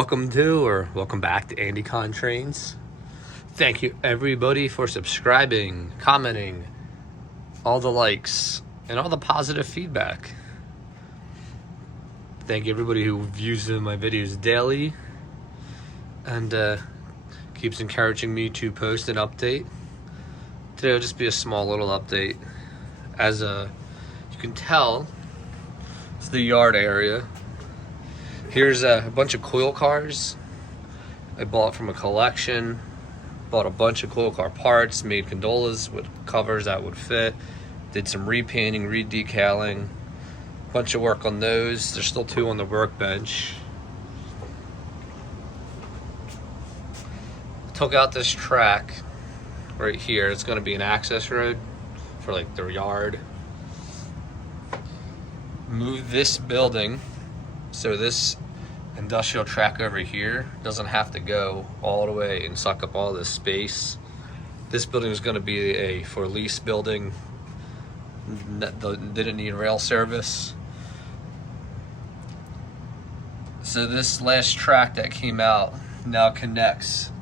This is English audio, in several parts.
Welcome back to Andy Con Trains. Thank you everybody for subscribing, commenting, all the likes, and all the positive feedback. Thank you everybody who views my videos daily and keeps encouraging me to post an update. Today will just be a small little update. As you can tell, it's the yard area. Here's a bunch of coil cars I bought from a collection. Bought a bunch of coil car parts, made gondolas with covers that would fit, did some repainting, redecaling, bunch of work on those. There's still two on the workbench. Took out this track right here. It's going to be an access road for like their yard. Moved this building so this industrial track over here doesn't have to go all the way and suck up all this space. This building is going to be a for lease building. Didn't need rail service. So this last track that came out now connects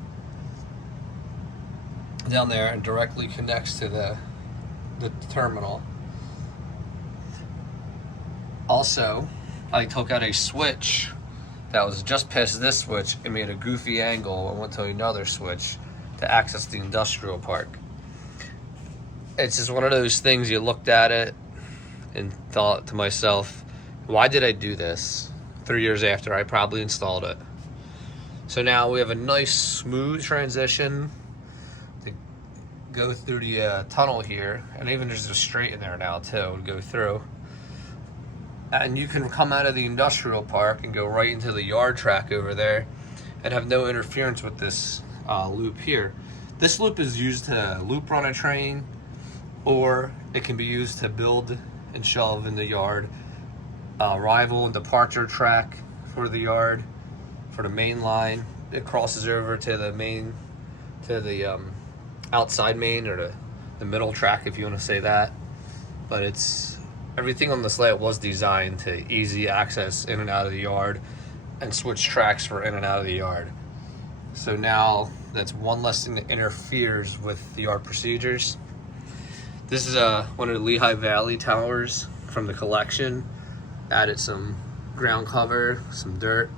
down there and directly connects to the terminal. Also, I took out a switch that was just past this switch and made a goofy angle and went to another switch to access the industrial park. It's just one of those things, you looked at it and thought to myself, why did I do this? 3 years after I probably installed it. So now we have a nice smooth transition to go through the tunnel here, and even there's a straight in there now too to go through. And you can come out of the industrial park and go right into the yard track over there and have no interference with this loop here. This loop is used to loop run a train, or it can be used to build and shelve in the yard. Arrival and departure track for the yard, for the main line. It crosses over to the main, to the outside main, or the middle track if you want to say that. But it's everything on this layout was designed to easy access in and out of the yard and switch tracks for in and out of the yard. So now that's one less thing that interferes with the yard procedures. This is one of the Lehigh Valley towers from the collection. Added some ground cover, some dirt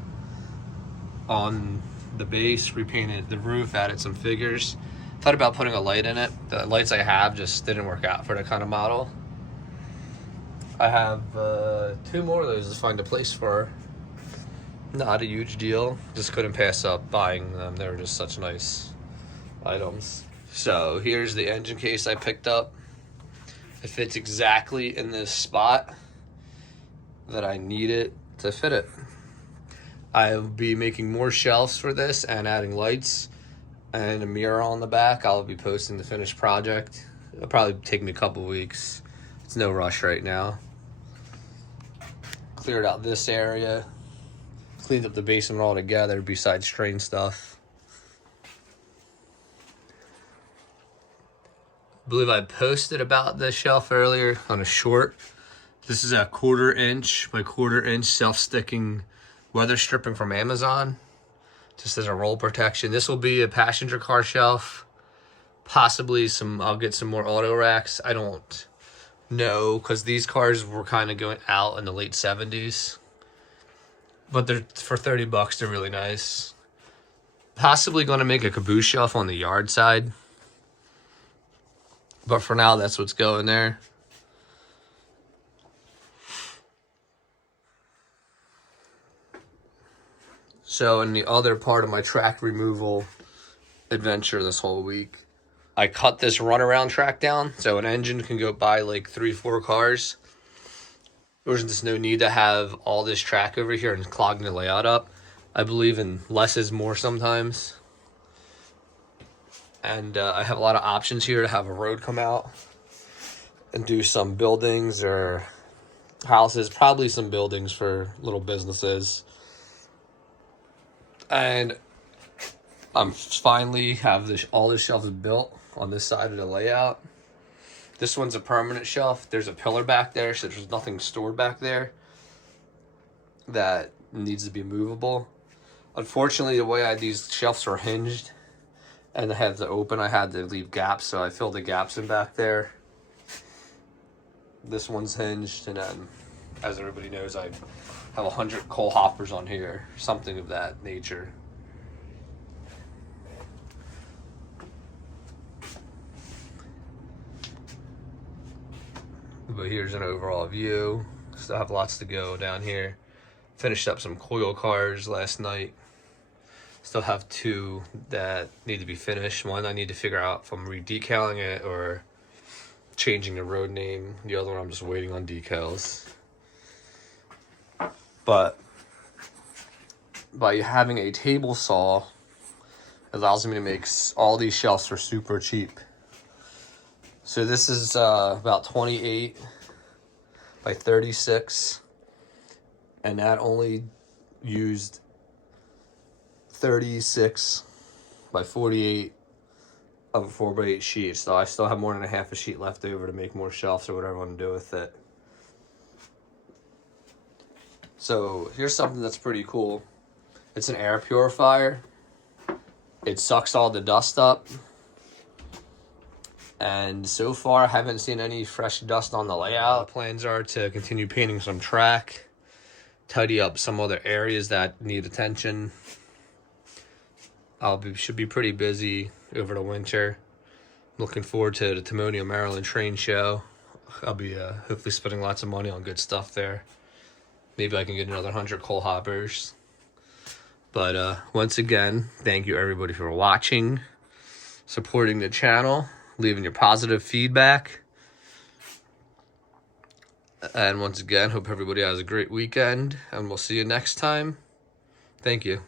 on the base, repainted the roof, added some figures. Thought about putting a light in it. The lights I have just didn't work out for the kind of model. I have two more of those to find a place for. Not a huge deal, just couldn't pass up buying them. They were just such nice items. So here's the engine case I picked up. It fits exactly in this spot that I need it to fit it. I'll be making more shelves for this and adding lights and a mirror on the back. I'll be posting the finished project. It'll probably take me a couple weeks. It's no rush right now. Cleared out this area. Cleaned up the basement altogether besides train stuff. I believe I posted about this shelf earlier on a short. This is a 1/4 inch by 1/4 inch self-sticking weather stripping from Amazon, just as a roll protection. This will be a passenger car shelf, possibly I'll get some more auto racks. I don't know, because these cars were kind of going out in the late 70s, but they're for $30. They're really nice. Possibly going to make a caboose shelf on the yard side, but for now that's what's going there. So in the other part of my track removal adventure this whole week, I cut this runaround track down so an engine can go by like 3-4 cars. There's just no need to have all this track over here and clogging the layout up. I believe in less is more sometimes. And I have a lot of options here to have a road come out and do some buildings or houses, probably some buildings for little businesses. And I'm finally have all the shelves built on this side of the layout. This one's a permanent shelf. There's a pillar back there, so there's nothing stored back there that needs to be movable. Unfortunately, the way these shelves are hinged and I have to open, I had to leave gaps, so I filled the gaps in back there. This one's hinged, and then, as everybody knows, I have 100 coal hoppers on here, something of that nature. But here's an overall view. Still have lots to go down here. Finished up some coil cars last night. Still have 2 that need to be finished. One I need to figure out if I'm redecaling it or changing the road name. The other one I'm just waiting on decals. But by having a table saw, allows me to make all these shelves for super cheap. So this is about 28 by 36, and that only used 36 by 48 of a 4x8 sheet. So I still have more than a half a sheet left over to make more shelves or whatever I want to do with it. So here's something that's pretty cool. It's an air purifier. It sucks all the dust up. And so far, I haven't seen any fresh dust on the layout. Plans are to continue painting some track, tidy up some other areas that need attention. Should be pretty busy over the winter. Looking forward to the Timonium, Maryland train show. I'll be hopefully spending lots of money on good stuff there. Maybe I can get another 100 coal hoppers. But once again, thank you everybody for watching, supporting the channel, leaving your positive feedback. And once again, hope everybody has a great weekend, and we'll see you next time. Thank you.